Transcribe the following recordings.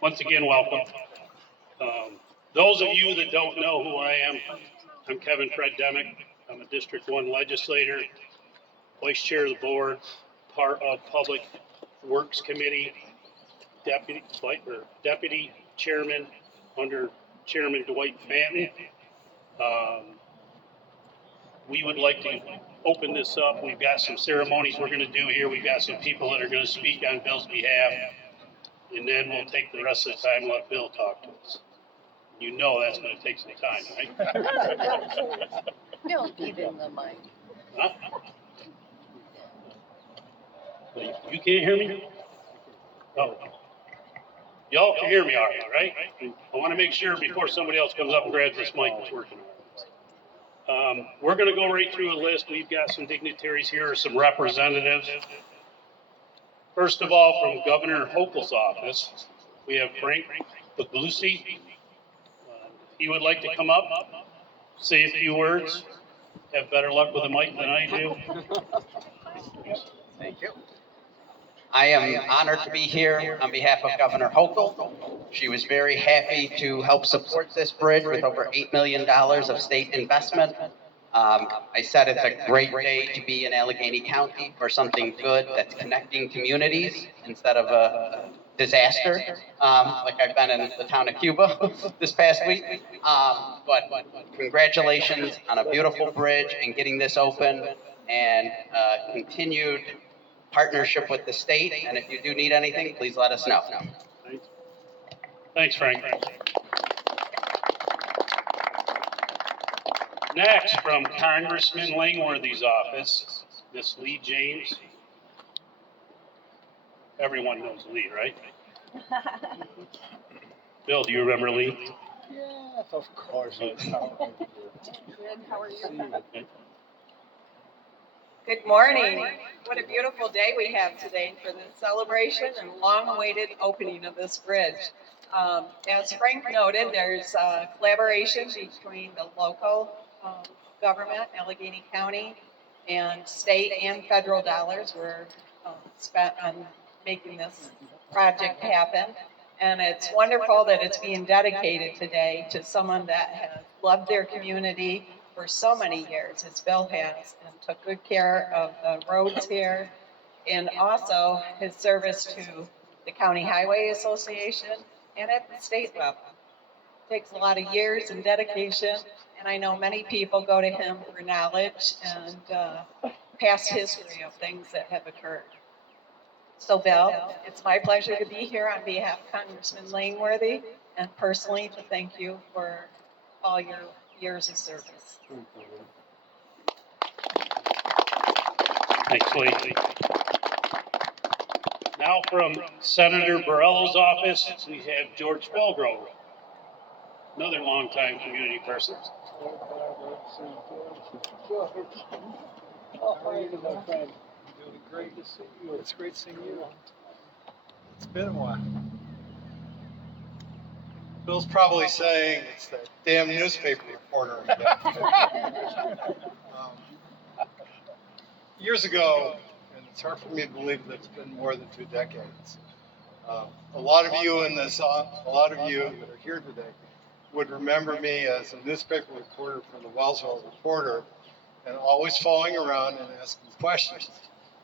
Once again, welcome. Those of you that don't know who I am, I'm Kevin Fred Demick. I'm a District 1 legislator, vice chair of the board, part of Public Works Committee, deputy chairman under Chairman Dwight Fanton. We would like to open this up. We've got some ceremonies we're going to do here. We've got some people that are going to speak on Bill's behalf. And then we'll take the rest of the time and let Bill talk to us. You know that's going to take some time, right? Bill, give him the mic. Huh? You can't hear me? Oh. Y'all can hear me all right? I want to make sure before somebody else comes up and grabs this mic it's working. We're going to go right through a list. We've got some dignitaries here, some representatives. First of all, from Governor Hochul's office, we have Frank Puglisi. He would like to come up, say a few words, have better luck with the mic than I do. Thank you. I am honored to be here on behalf of Governor Hochul. She was very happy to help support this bridge with over $8 million of state investment. I said it's a great day to be in Allegheny County for something good that's connecting communities instead of a disaster, like I've been in the town of Cuba this past week. But congratulations on a beautiful bridge and getting this open, and continued partnership with the state. And if you do need anything, please let us know. Thanks, Frank. Next, from Congressman Langworthy's office, Miss Lee James. Everyone knows Lee, right? Bill, do you remember Lee? Yes, of course. Good, how are you? Okay. Good morning. What a beautiful day we have today for the celebration and long-awaited opening of this bridge. As Frank noted, there's collaboration between the local government, Allegheny County, and state and federal dollars were spent on making this project happen. And it's wonderful that it's being dedicated today to someone that has loved their community for so many years, as Bill has, and took good care of the roads here, and also his service to the County Highway Association and at the state level. It takes a lot of years and dedication, and I know many people go to him for knowledge and past history of things that have occurred. So Bill, it's my pleasure to be here on behalf of Congressman Langworthy, and personally to thank you for all your years of service. Thanks, Lee. Now from Senator Borrello's office, we have George Belgrove, another longtime community person. Oh, how are you, my friend? Doing great to see you. It's great seeing you. It's been a while. Bill's probably saying it's that damn newspaper reporter again. Years ago, and it's hard for me to believe that it's been more than 2 decades. A lot of you that are here today would remember me as a newspaper reporter for the Wellsville Reporter, and always following around and asking questions.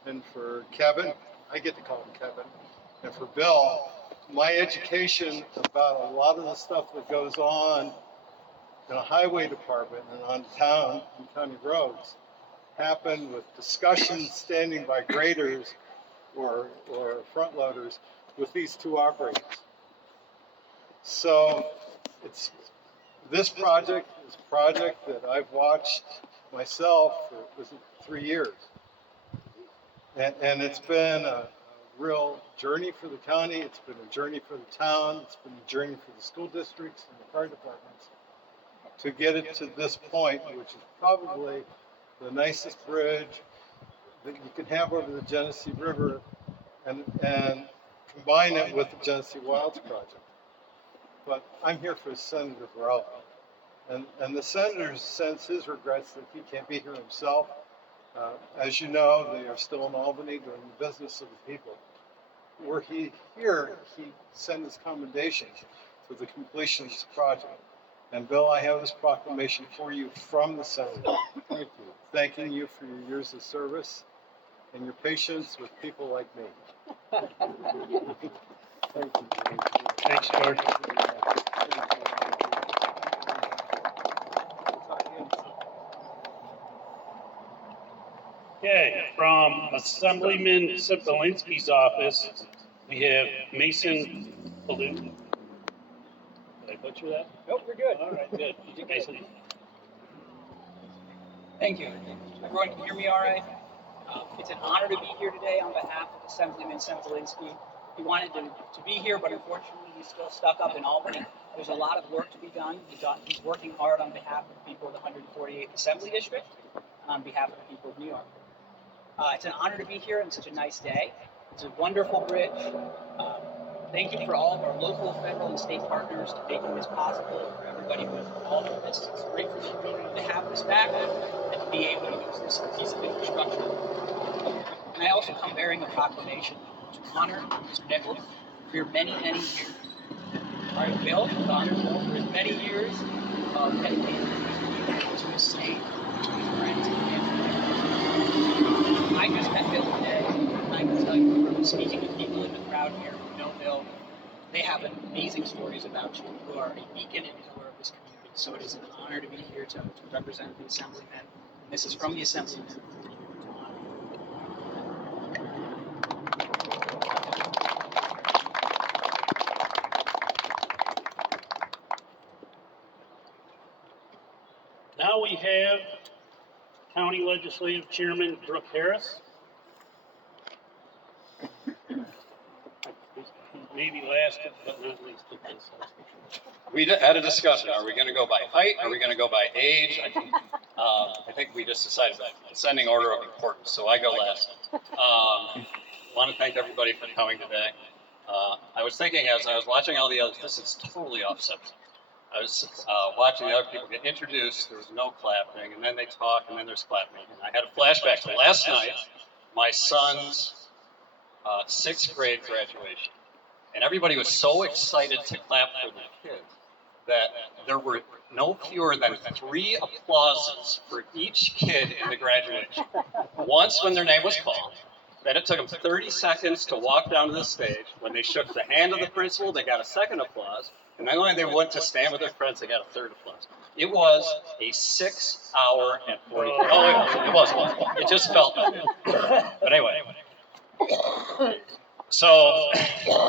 And for Kevin, I get to call him Kevin, and for Bill, my education about a lot of the stuff that goes on in a highway department and on town and county roads happened with discussions standing by graders or front loaders with these 2 operators. So this project is a project that I've watched myself for 3 years. And it's been a real journey for the county, it's been a journey for the town, it's been a journey for the school districts and the fire departments to get it to this point, which is probably the nicest bridge that you can have over the Genesee River, and combine it with the Genesee Wilds project. But I'm here for Senator Borrello. And the senator sends his regrets that he can't be here himself. As you know, they are still in Albany doing the business of the people. were he here, he'd send his commendation for the completion of this project. And Bill, I have this proclamation for you from the Senate. Thank you. Thanking you for your years of service and your patience with people like me. Thank you. Thanks, George. Okay, from Assemblyman Sipolinski's office, we have Mason Baloo. Did I butcher that? Nope, you're good. All right, good. Mason. Thank you. Everyone can hear me all right? It's an honor to be here today on behalf of Assemblyman Sempolinski. He wanted to be here, but unfortunately he's still stuck up in Albany. There's a lot of work to be done. He's working hard on behalf of the people of the 148th Assembly District and on behalf of the people of New York. It's an honor to be here on such a nice day. It's a wonderful bridge. Thank you for all of our local, federal, and state partners for making this possible, for everybody who is involved in this. It's great for the community to have this back and to be able to use this piece of infrastructure. And I also come bearing a proclamation to honor Mr. Nichols for your many, many years. All right, Bill, to honor Bill for his many years of dedication to his state, to his friends and family. I just met Bill today, and I can tell you from speaking to people in the crowd here who know Bill, they have amazing stories about you. You are a beacon and pillar of this community, so it is an honor to be here to represent the Assemblyman. This is from the Assemblyman. Now we have County Legislative Chairman Brooke Harris. Maybe last but not least of this. We had a discussion. Are we going to go by height? Are we going to go by age? I think we just decided that ascending order of importance. So I go last. Want to thank everybody for coming today. I was thinking as I was watching all the others, this is totally off subject. I was watching the other people get introduced. There was no clapping, and then they talk, and then there's clapping. And I had a flashback to last night, my son's 6th grade graduation. And everybody was so excited to clap for the kids that there were no fewer than 3 applauses for each kid in the graduation. Once when their name was called, then it took them 30 seconds to walk down to the stage. When they shook the hand of the principal, they got a second applause. And then when they went to stand with their friends, they got a third applause. It was a 6 hour and 40. Oh, it was. It just felt like it. But anyway. So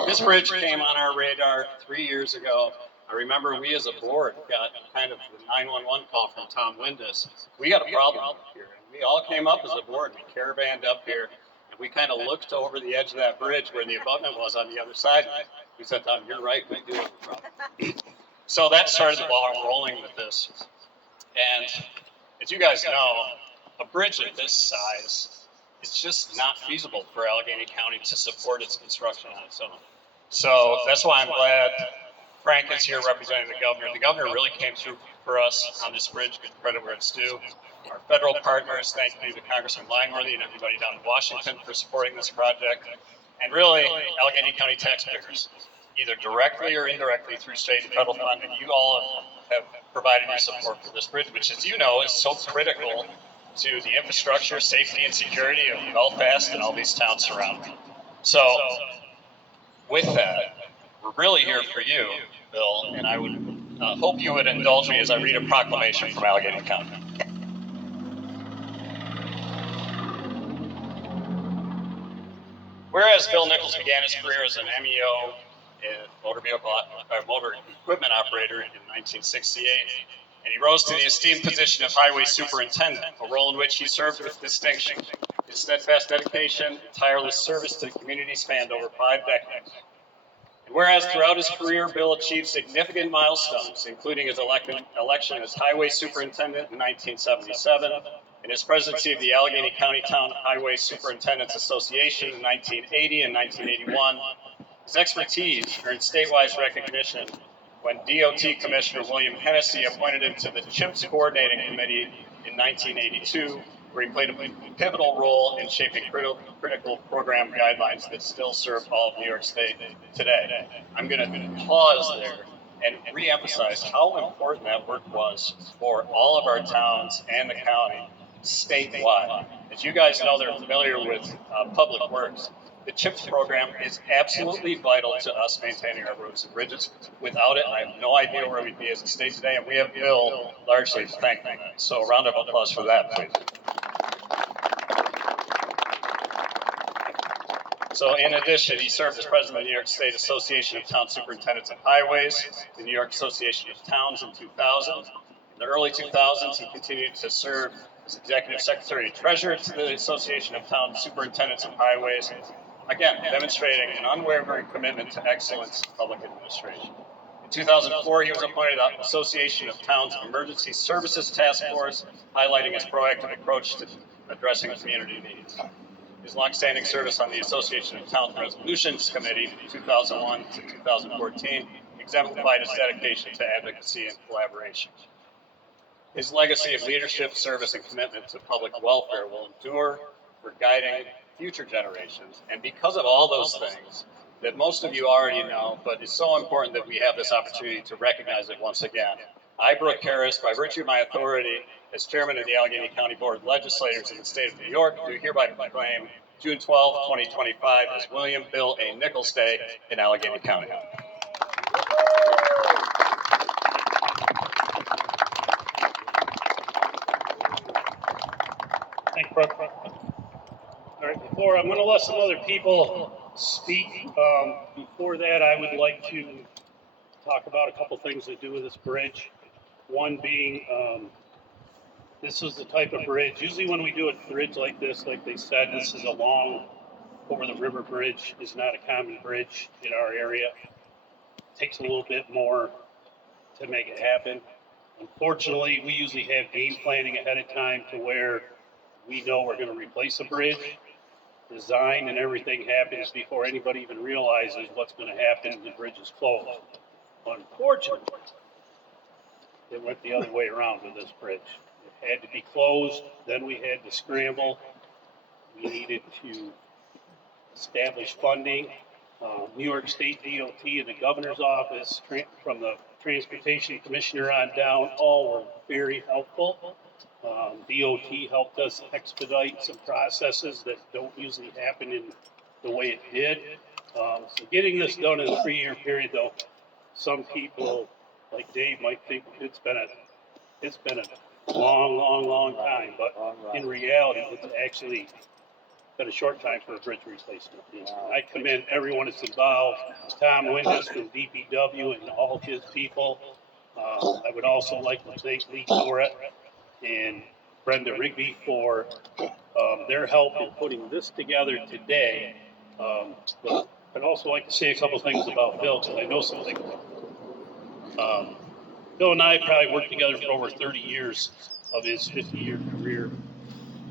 this bridge came on our radar 3 years ago. I remember we as a board got kind of the 911 call from Tom Windus. We got a problem up here. And we all came up as a board. We caravanned up here. And we kind of looked over the edge of that bridge where the abutment was on the other side. We said, Tom, you're right. We do have a problem. So that started the ball rolling with this. And as you guys know, a bridge of this size, it's just not feasible for Allegheny County to support its construction on its own. So that's why I'm glad Frank is here representing the governor. The governor really came through for us on this bridge, good credit where it's due. Our federal partners, thank you to Congressman Langworthy and everybody down in Washington for supporting this project. And really, Allegheny County taxpayers, either directly or indirectly through state and federal funding, you all have provided your support for this bridge, which, as you know, is so critical to the infrastructure, safety, and security of Belfast and all these towns surrounding. So, with that, we're really here for you, Bill, and I would hope you would indulge me as I read a proclamation from Allegheny County. Whereas Bill Nichols began his career as an MEO, motor equipment operator in 1968, and he rose to the esteemed position of Highway Superintendent, a role in which he served with distinction. His steadfast dedication and tireless service to the community spanned over 5 decades. And whereas throughout his career, Bill achieved significant milestones, including his election as Highway Superintendent in 1977, and his presidency of the Allegheny County Town Highway Superintendents Association in 1980 and 1981, his expertise earned statewide recognition when DOT Commissioner William Hennessy appointed him to the CHIPS Coordinating Committee in 1982, where he played a pivotal role in shaping critical program guidelines that still serve all of New York State today. I'm going to pause there and reemphasize how important that work was for all of our towns and the county statewide. As you guys know, they're familiar with public works. The CHIPS program is absolutely vital to us maintaining our roads and bridges. Without it, I have no idea where we'd be as a state today, and we have Bill largely to thank for that. So a round of applause for that, please. So in addition, he served as president of the New York State Association of Town Superintendents and Highways, the New York Association of Towns in 2000. In the early 2000s, he continued to serve as executive secretary and treasurer to the Association of Town Superintendents and Highways, again, demonstrating an unwavering commitment to excellence in public administration. In 2004, he was appointed to the Association of Towns Emergency Services Task Force, highlighting his proactive approach to addressing community needs. His longstanding service on the Association of Towns Resolutions Committee from 2001 to 2014 exemplified his dedication to advocacy and collaboration. His legacy of leadership, service, and commitment to public welfare will endure for guiding future generations. And because of all those things that most of you already know, but it's so important that we have this opportunity to recognize it once again, I, Brooke Harris, by virtue of my authority as chairman of the Allegheny County Board of Legislators in the state of New York, do hereby proclaim June 12, 2025 as William Bill A. Nichols Day in Allegheny County. Thank you, Brooke. All right, before I'm going to let some other people speak. Before that, I would like to talk about a couple things that do with this bridge. One being, this is the type of bridge. Usually, when we do a bridge like this, like they said, this is a long over the river bridge. Is not a common bridge in our area. It takes a little bit more to make it happen. Unfortunately, we usually have game planning ahead of time to where we know we're going to replace a bridge. Design and everything happens before anybody even realizes what's going to happen. The bridge is closed. Unfortunately, it went the other way around with this bridge. It had to be closed, then we had to scramble. We needed to establish funding. New York State DOT and the governor's office, from the transportation commissioner on down, all were very helpful. DOT helped us expedite some processes that don't usually happen in the way it did. So getting this done in a 3-year period, though, some people like Dave might think it's been a long time, but in reality, it's actually been a short time for a bridge replacement. I commend everyone that's involved, Tom Windus from DPW and all his people. I would also like to thank Lee Torrett and Brenda Rigby for their help in putting this together today. But I'd also like to say a couple things about Bill, because I know something. Bill and I probably worked together for over 30 years of his 50-year career.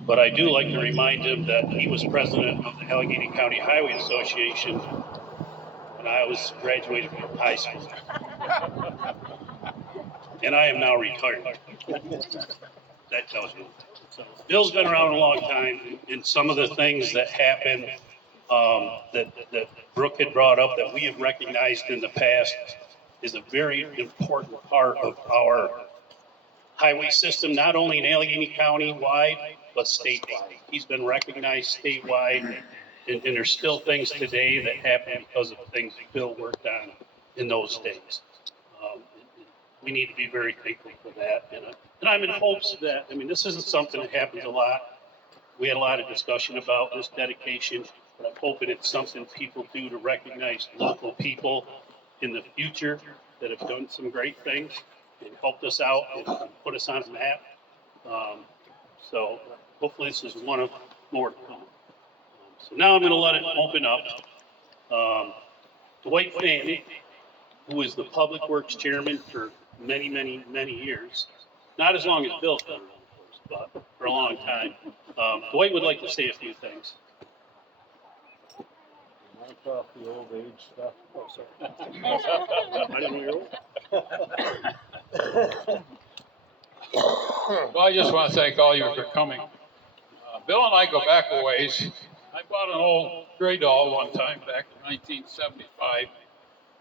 But I do like to remind him that he was president of the Allegheny County Highway Association when I was graduated from high school. And I am now retired. That tells you. So Bill's been around a long time, and some of the things that happened that Brooke had brought up that we have recognized in the past is a very important part of our highway system, not only in Allegheny County wide, but statewide. He's been recognized statewide, and there's still things today that happen because of things that Bill worked on in those days. We need to be very thankful for that. And I'm in hopes that, this isn't something that happens a lot. We had a lot of discussion about this dedication, but I'm hoping it's something people do to recognize local people in the future that have done some great things and helped us out and put us on the map. So hopefully this is one of more to come. So now I'm going to let it open up. Dwight Fanning, who is the Public Works Chairman for many years, not as long as Bill's been around, of course, but for a long time. Dwight would like to say a few things. Knock off the old age stuff. Oh, sorry. I didn't know you're old. Well, I just want to thank all of you for coming. Bill and I go back a ways. I bought an old gray doll one time back in 1975.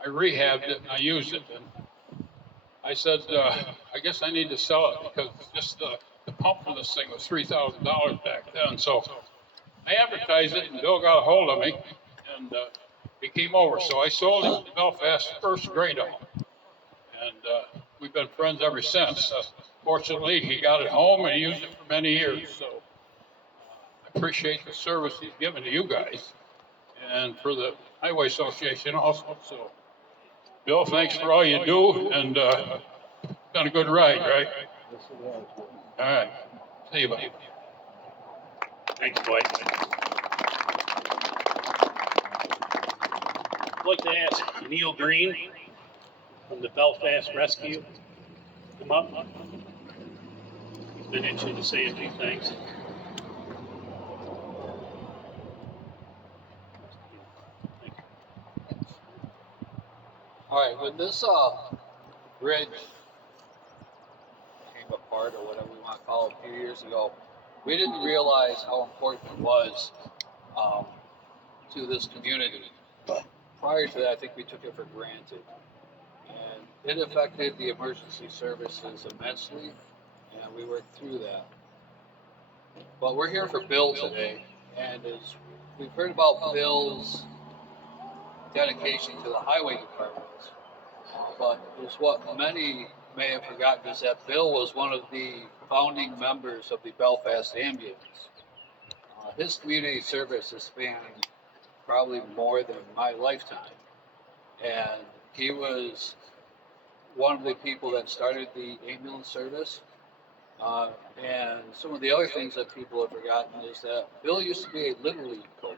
I rehabbed it and I used it. And I said, I guess I need to sell it because just the pump for this thing was $3,000 back then. So I advertised it and Bill got a hold of me and he came over. So I sold him Belfast's first gray doll. And we've been friends ever since. Fortunately, he got it home and he used it for many years. So I appreciate the service he's given to you guys and for the Highway Association also. So, Bill, thanks for all you do and done a good ride, right? Yes, it was. All right. See you, buddy. Thanks, Dwight. I'd like to ask Neil Green from the Belfast Rescue to come up. He's been itching to say a few things. All right, when this bridge came apart, or whatever we want to call it, a few years ago, we didn't realize how important it was to this community. Prior to that, I think we took it for granted. And it affected the emergency services immensely, and we worked through that. But we're here for Bill today, and as we've heard about Bill's dedication to the highway department, but is what many may have forgotten is that Bill was one of the founding members of the Belfast Ambulance. His community service has spanned probably more than my lifetime, and he was one of the people that started the ambulance service. And some of the other things that people have forgotten is that Bill used to be a Little League coach.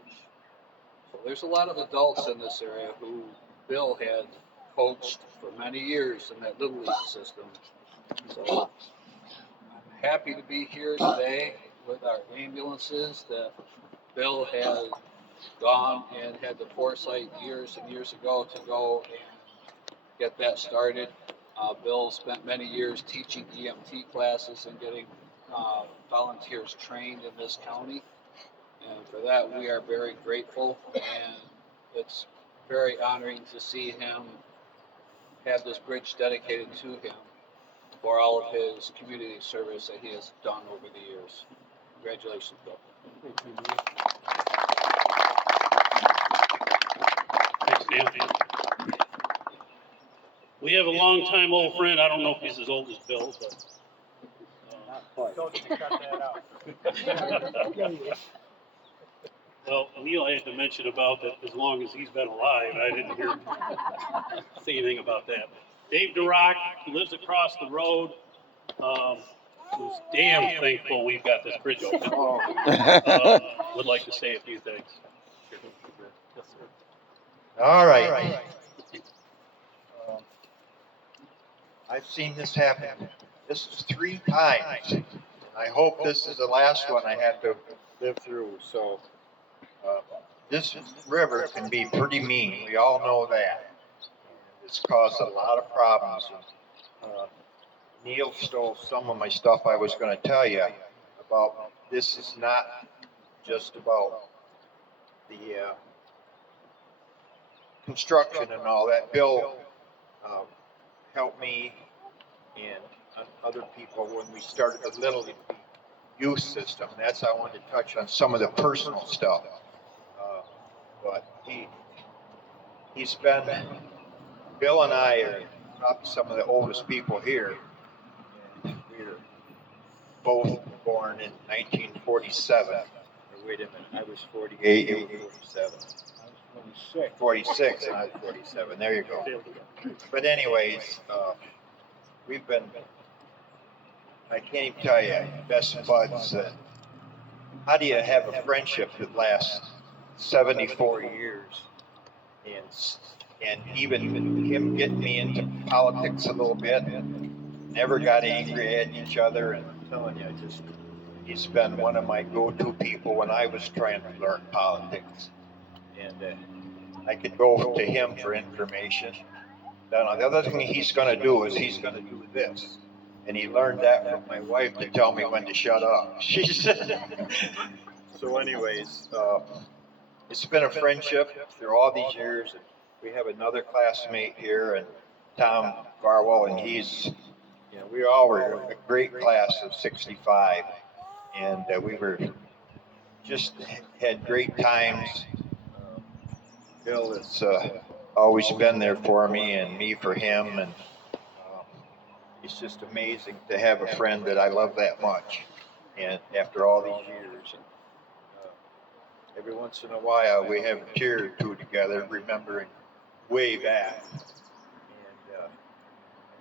So there's a lot of adults in this area who Bill had coached for many years in that Little League system. So I'm happy to be here today with our ambulances that Bill had gone and had the foresight years and years ago to go and get that started. Bill spent many years teaching EMT classes and getting volunteers trained in this county. And for that, we are very grateful. And it's very honoring to see him have this bridge dedicated to him for all of his community service that he has done over the years. Congratulations, Bill. Thanks, Neil. We have a long-time old friend. I don't know if he's as old as Bill, but. Well, Neil had to mention about that as long as he's been alive. I didn't hear say anything about that. Dave DeRock, he lives across the road. Who's damn thankful we've got this bridge open. Would like to say a few things. All right. I've seen this happen. This is 3 times. I hope this is the last one I have to live through. So this river can be pretty mean. We all know that. It's caused a lot of problems. Neil stole some of my stuff I was going to tell you about. This is not just about the construction and all that. Bill helped me and other people when we started the Little League youth system. That's how I wanted to touch on some of the personal stuff. But he's been, Bill and I are probably some of the oldest people here. And we were both born in 1947. Wait a minute, I was 48, you were 47. 46, and I was 47. There you go. But anyways, we've been, I can't even tell you, best buds. How do you have a friendship that lasts 74 years? And even him getting me into politics a little bit, never got angry at each other. And I'm telling you, he's been one of my go-to people when I was trying to learn politics. And I could go to him for information. Now, the other thing he's going to do is he's going to do this. And he learned that from my wife to tell me when to shut up. She said. So anyways, it's been a friendship through all these years. We have another classmate here, and Tom Farwell, and he's, we all were a great class of 65, and we were just had great times. Bill has always been there for me and me for him, and it's just amazing to have a friend that I love that much. And after all these years, every once in a while we have a tear or two together, remembering way back. And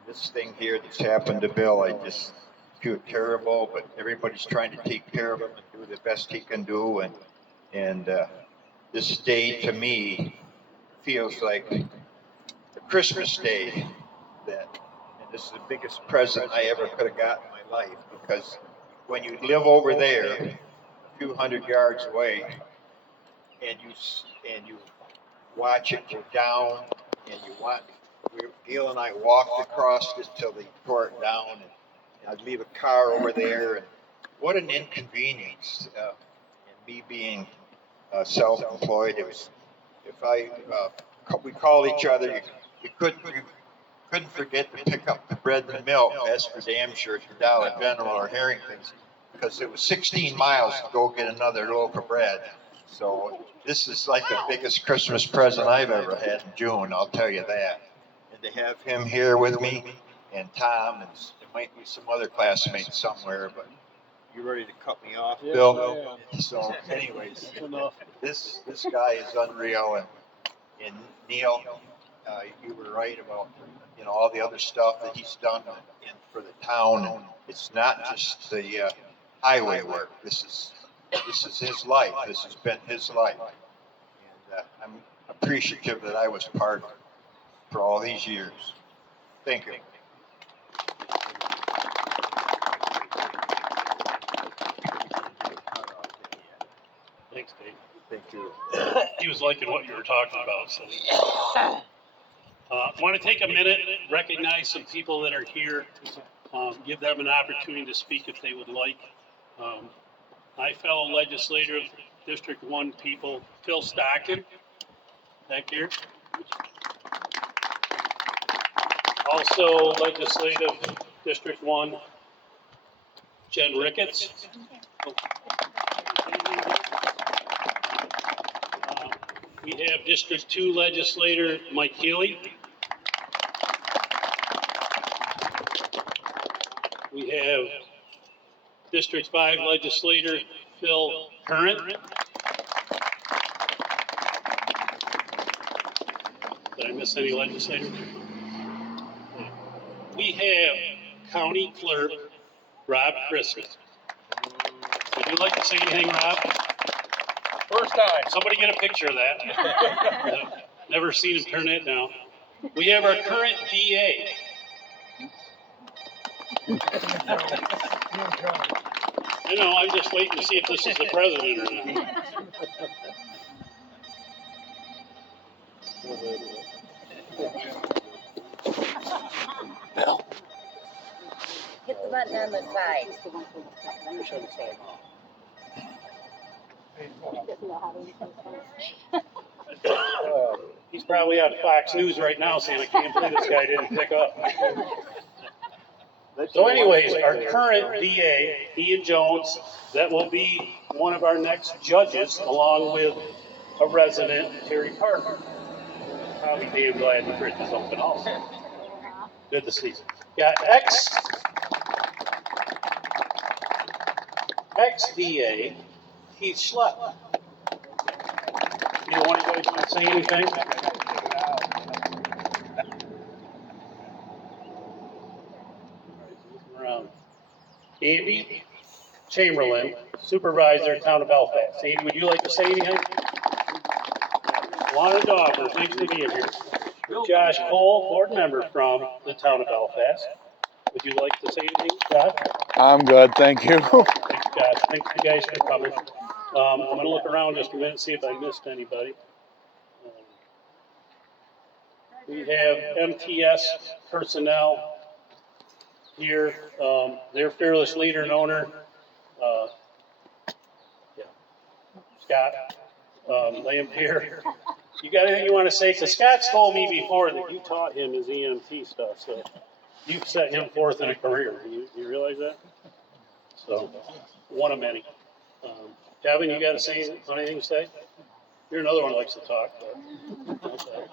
this thing here that's happened to Bill, I just feel terrible, but everybody's trying to take care of him and do the best he can do. And this day to me feels like a Christmas day. And this is the biggest present I ever could have got in my life, because when you live over there, a few hundred yards away, and you watch it go down, and Gail and I walked across it till they tore it down, and I'd leave a car over there, and what an inconvenience. And me being self-employed, it was, we called each other, you couldn't forget to pick up the bread and milk, that's for damn sure, to Dollar General or Harrington's, because it was 16 miles to go get another loaf of bread. So this is like the biggest Christmas present I've ever had in June, I'll tell you that. And to have him here with me, and Tom, and there might be some other classmates somewhere, but you ready to cut me off, Bill? Yeah. So anyways, this guy is unreal, and Neil, you were right about all the other stuff that he's done for the town, and it's not just the highway work. This is his life. This has been his life, and I'm appreciative that I was part of it for all these years. Thank you. Thanks, Dave. Thank you. He was liking what you were talking about, so. Want to take a minute, recognize some people that are here, give them an opportunity to speak if they would like. My fellow legislator of District 1 people, Phil Stockton, back here. Also legislative District 1, Jen Ricketts. We have District 2 legislator Mike Healy. We have District 5 legislator Phil Curran. Did I miss any legislators? We have County Clerk Rob Christmas. Would you like to say anything, Rob? First time. Somebody get a picture of that. Never seen him turn that down. We have our current DA. I know, I'm just waiting to see if this is the president or not. Hit the button on the side. He's probably on Fox News right now saying, I can't believe this guy didn't pick up. So anyways, our current DA, Ian Jones, that will be one of our next judges, along with a resident, Terry Parker. I'll be damn glad the bridge is open also. Good to see you. Got ex-DA, Keith Schlepp. You want anybody to say anything? Around. Andy Chamberlain, Supervisor, Town of Belfast. Andy, would you like to say anything? Lana Dauber, thanks for being here. Josh Cole, board member from the Town of Belfast. Would you like to say anything, Josh? I'm good, thank you. Thanks, Josh. Thanks you guys for coming. I'm going to look around just a minute and see if I missed anybody. We have MTS personnel, here, their fearless leader and owner, uh, yeah, Scott, Lampier. You got anything you want to say? Because Scott's told me before that you taught him his EMT stuff, so you've set him forth in a career. You realize that? So, one of many. Kevin, you got to say anything to say? You're another one that likes to talk. But, okay.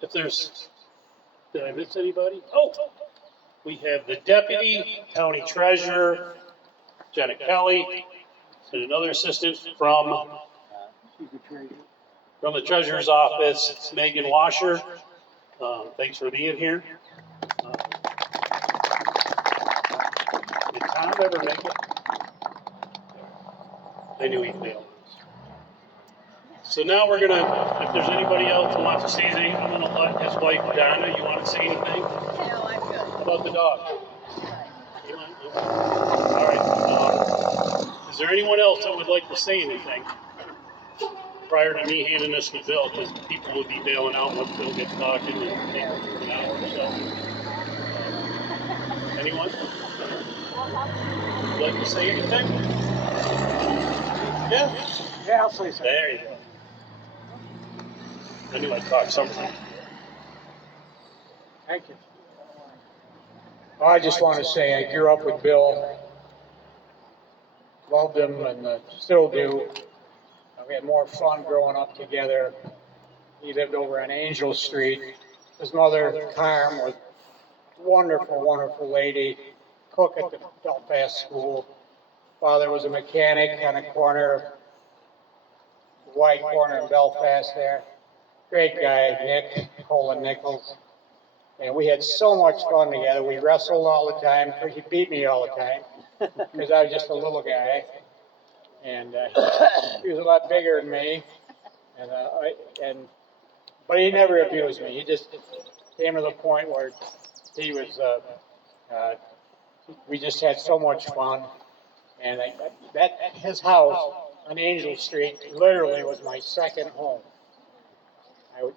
If there's, did I miss anybody? Oh, we have the deputy county treasurer, Jenna Kelly, and another assistant from the treasurer's office, Megan Washer. Thanks for being here. Did Tom ever make it? I knew he'd fail. So now we're gonna, if there's anybody else who wants to say anything, I'm gonna let his wife Donna, you wanna say anything? No, I'm good. About the dog? You want- All right. Is there anyone else that would like to say anything prior to me handing this to Bill? Because people would be bailing out once Bill gets talking and take an hour or so. Anyone? Would like to say anything? Yeah? Yeah, I'll say something. There you go. I knew I'd talk something. Thank you. Well, I just want to say I grew up with Bill, loved him, and still do. We had more fun growing up together. He lived over on Angel Street. His mother, Carm, was a wonderful, wonderful lady, cook at the Belfast school. Father was a mechanic on a corner, white corner in Belfast there. Great guy, Nick, Colin Nichols. And we had so much fun together. We wrestled all the time. He beat me all the time because I was just a little guy. And he was a lot bigger than me. But he never abused me. He just came to the point where he was, we just had so much fun. And his house on Angel Street literally was my second home.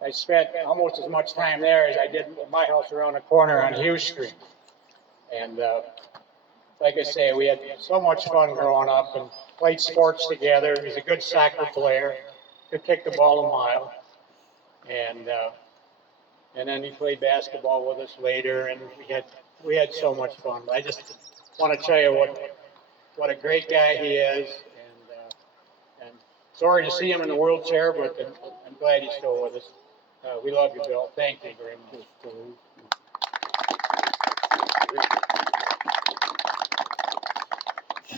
I spent almost as much time there as I did at my house around the corner on Hughes Street. And like I say, we had so much fun growing up and played sports together. He was a good soccer player, could kick the ball a mile. And then he played basketball with us later, and we had so much fun. I just want to tell you what a great guy he is, and sorry to see him in the wheelchair, but I'm glad he's still with us. We love you, Bill. Thank you very much.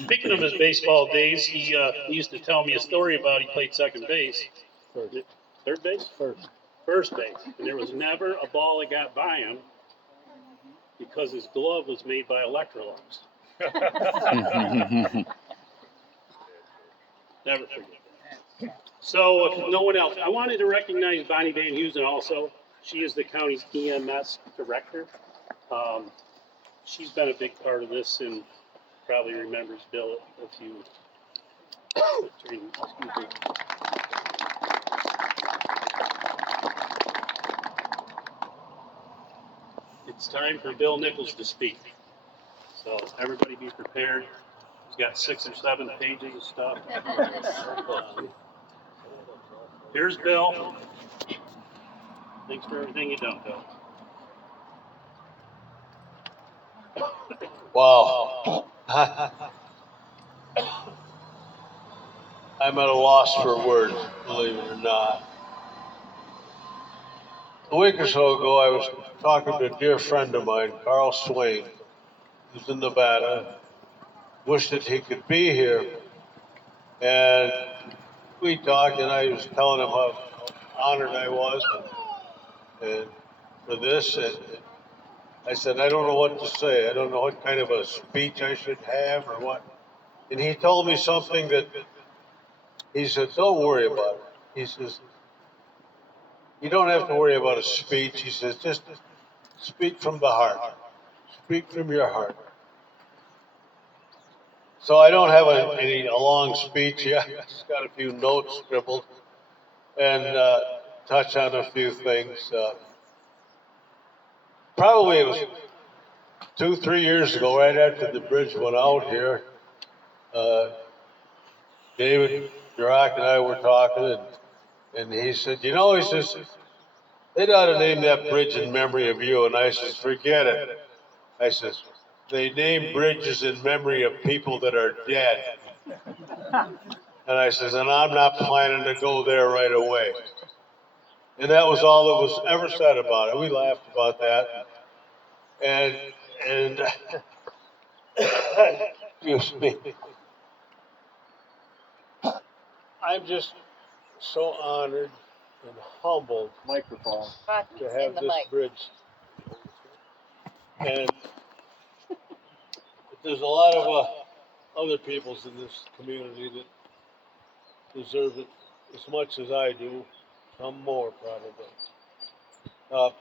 Speaking of his baseball days, he used to tell me a story about he played second base. Third base? First base. And there was never a ball that got by him because his glove was made by Electrolux. Never forget that. So, if no one else, I wanted to recognize Bonnie Van Heusen also. She is the county's EMS director. She's been a big part of this and probably remembers Bill if you. Excuse me. It's time for Bill Nichols to speak. So everybody be prepared. He's got 6 or 7 pages of stuff. Here's Bill. Thanks for everything you've done, Bill. Wow. I'm at a loss for words, believe it or not. A week or so ago, I was talking to a dear friend of mine, Carl Swain, who's in Nevada. Wished that he could be here. And we talked, and I was telling him how honored I was and for this. And I said, I don't know what to say. I don't know what kind of a speech I should have or what. And he told me something that he said, don't worry about it. He says, you don't have to worry about a speech. He says, just speak from the heart. Speak from your heart. So I don't have a long speech yet. I just got a few notes scribbled and touch on a few things. Probably it was 2, 3 years ago, right after the bridge went out here, uh, David Durock and I were talking, and he said, you know, he says, they'd ought to name that bridge in memory of you. And I says, forget it. I says, they name bridges in memory of people that are dead. And I says, and I'm not planning to go there right away. And that was all that was ever said about it. We laughed about that. And excuse me. I'm just so honored and humbled Microphone. to have this bridge. And there's a lot of other peoples in this community that deserve it as much as I do, some more probably.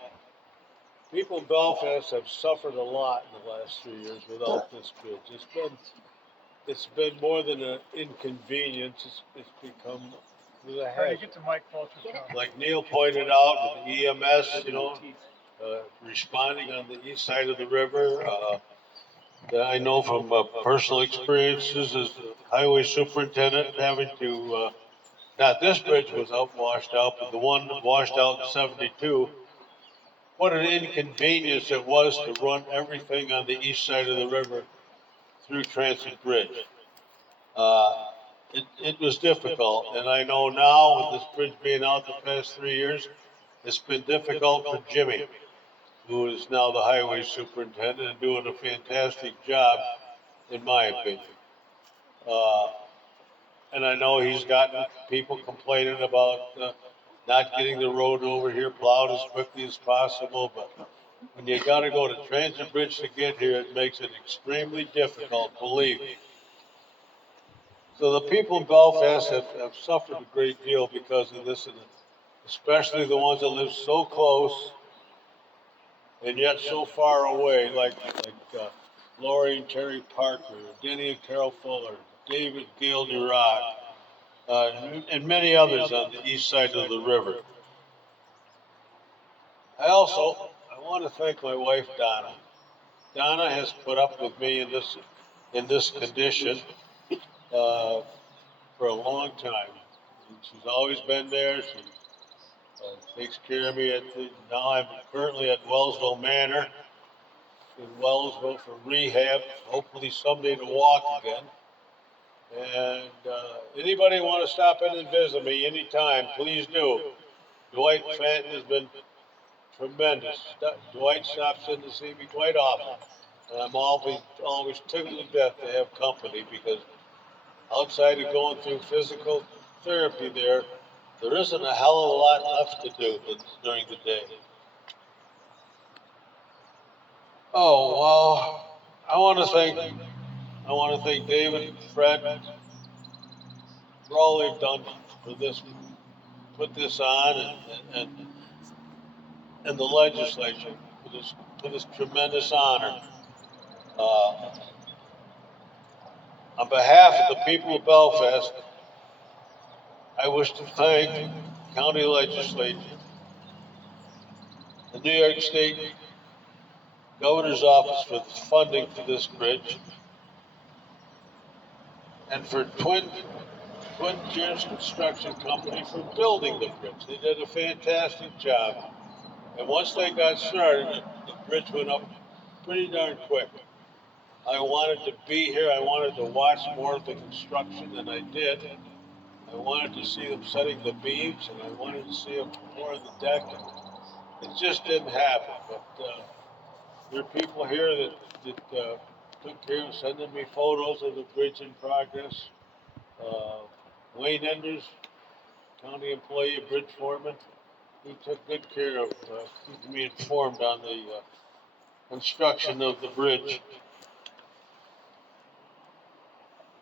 People in Belfast have suffered a lot in the last 3 years without this bridge. It's been more than an inconvenience. It's become a hazard. Get the mic closer. Like Neil pointed out with the EMS, responding on the east side of the river. That I know from personal experiences as the highway superintendent having to, not this bridge was washed out, but the one washed out in 72. What an inconvenience it was to run everything on the east side of the river through Transit Bridge. It was difficult, and I know now with this bridge being out the past 3 years, it's been difficult for Jimmy, who is now the highway superintendent and doing a fantastic job, in my opinion. And I know he's gotten people complaining about not getting the road over here plowed as quickly as possible, but when you gotta go to Transit Bridge to get here, it makes it extremely difficult, believe me. So the people in Belfast have suffered a great deal because of this, and especially the ones that live so close and yet so far away, like Lori and Terry Parker, Denny and Carol Fuller, David Gail Durock, and many others on the east side of the river. I want to thank my wife, Donna. Donna has put up with me in this condition for a long time. She's always been there. She takes care of me now I'm currently at Wellsville Manor in Wellsville for rehab, hopefully someday to walk again. And anybody want to stop in and visit me anytime, please do. Dwight Fenton has been tremendous. Dwight stops in to see me quite often. And I'm always tickled to death to have company because outside of going through physical therapy there isn't a hell of a lot left to do during the day. Oh, well, I want to thank David and Fred for all they've done for this, put this on, and the legislature for this tremendous honor. On behalf of the people of Belfast, I wish to thank the county legislature, the New York State Governor's Office for the funding for this bridge, and for Twin Cheers Construction Company for building the bridge. They did a fantastic job. And once they got started, the bridge went up pretty darn quick. I wanted to be here. I wanted to watch more of the construction than I did. I wanted to see them setting the beams, and I wanted to see them more of the deck. It just didn't happen. But there are people here that took care of sending me photos of the bridge in progress. Wayne Enders, county employee, bridge foreman, he took good care of keeping me informed on the construction of the bridge.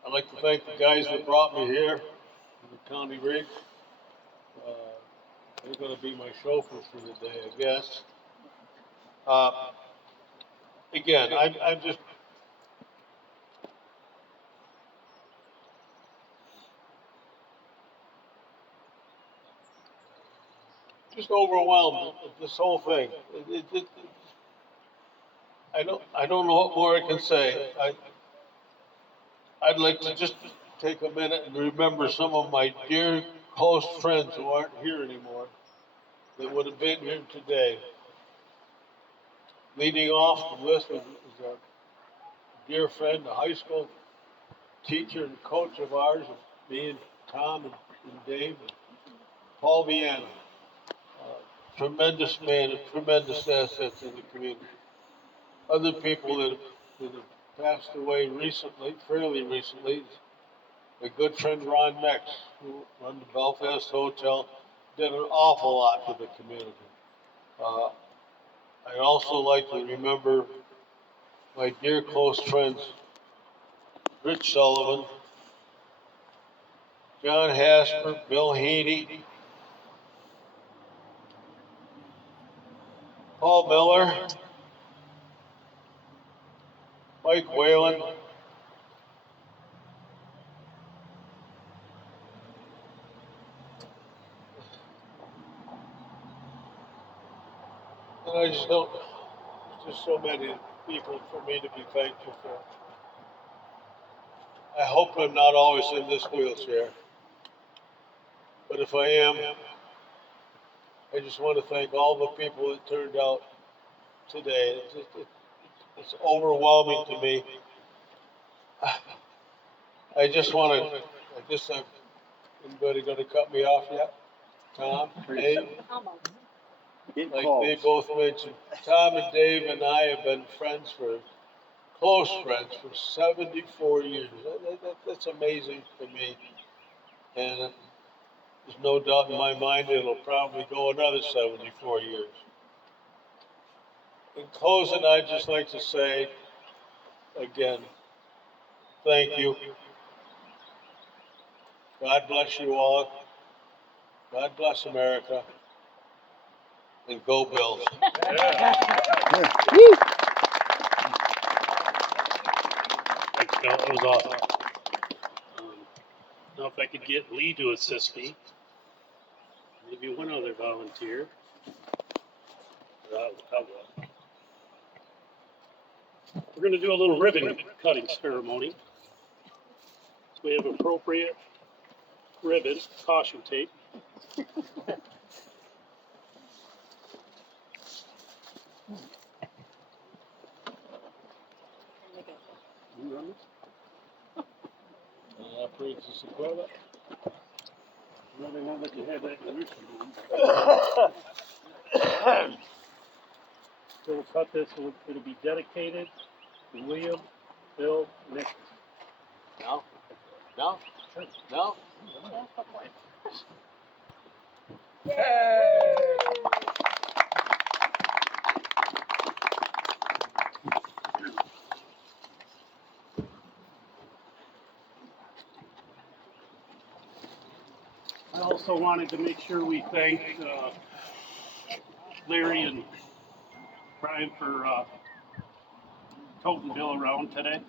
I'd like to thank the guys that brought me here, the county rig. They're going to be my chauffeurs for the day, I guess. Again, I'm just overwhelmed with this whole thing. I don't know what more I can say. I'd like to just take a minute and remember some of my dear close friends who aren't here anymore that would have been here today. Leading off the list is our dear friend, a high school teacher and coach of ours, me and Tom and Dave, and Paul Viana. Tremendous man and tremendous assets in the community. Other people that have passed away recently, fairly recently, my good friend Ron Mex, who run the Belfast Hotel, did an awful lot for the community. I also like to remember my dear close friends, Rich Sullivan, John Hasper, Bill Haney, Paul Miller, Mike Whalen, and I just don't, there's just so many people for me to be thankful for. I hope I'm not always in this wheelchair, but if I am, I just want to thank all the people that turned out today. It's overwhelming to me. I just want to, anybody going to cut me off yet? Tom, Dave? Like they both mentioned, Tom and Dave and I have been close friends for 74 years. That's amazing to me. And there's no doubt in my mind it'll probably go another 74 years. In closing, I'd just like to say, again, thank you. God bless you all. God bless America. And go Bills. Thanks, Bill. That was awesome. Now, if I could get Lee to assist me, maybe one other volunteer. We're going to do a little ribbon cutting ceremony. So we have appropriate ribbon, caution tape. Operates the sequela. Really not let you have that in So we'll cut this, so it'll be dedicated to William, Bill, Nichols. No? No? No? I also wanted to make sure we thank Larry and Brian for toting Bill around today.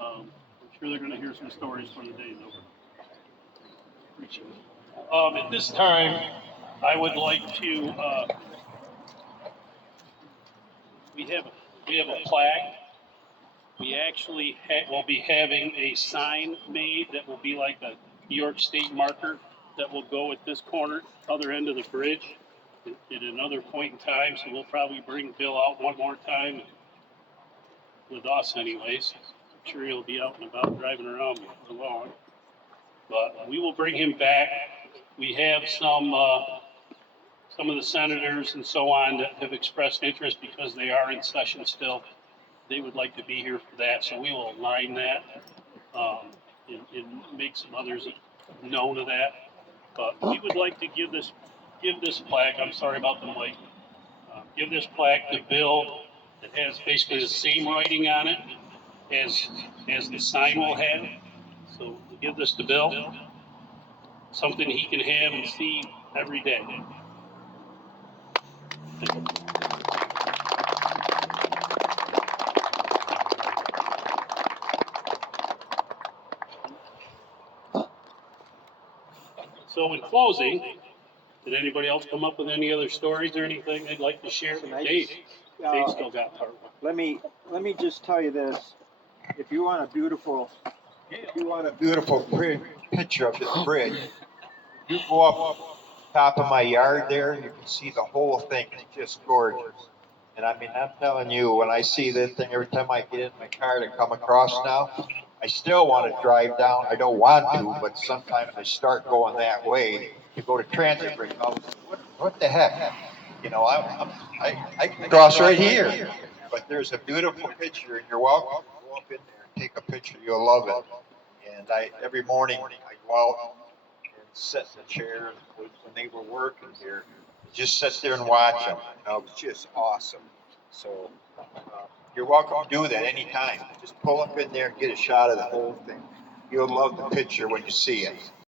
I'm sure they're going to hear some stories when the day's over. Appreciate it. At this time, I would like to. We have a plaque. We actually will be having a sign made that will be like a New York State marker that will go at this corner, other end of the bridge, at another point in time. So we'll probably bring Bill out one more time with us, anyways. I'm sure he'll be out and about driving around before long. But we will bring him back. We have some of the senators and so on that have expressed interest because they are in session still. They would like to be here for that, so we will align that and make some others known of that. But we would like to give this plaque. I'm sorry about the mic. Give this plaque to Bill that has basically the same writing on it as the sign will have. So we'll give this to Bill. Something he can have and see every day. So in closing, did anybody else come up with any other stories or anything they'd like to share? Dave? They still got part one. let me just tell you this. If you want a beautiful picture of this bridge, you go up top of my yard there, you can see the whole thing. It's just gorgeous. And I mean, I'm telling you, when I see this thing, every time I get in my car to come across now, I still want to drive down. I don't want to, but sometimes I start going that way to go to Transit Bridge. What the heck? You know, I can cross right here. But there's a beautiful picture, and you're welcome to go up in there and take a picture. You'll love it. And every morning I go out and sit in the chair when they were working here. Just sit there and watch them. You know, it's just awesome. So you're welcome to do that anytime. Just pull up in there and get a shot of the whole thing. You'll love the picture when you see it.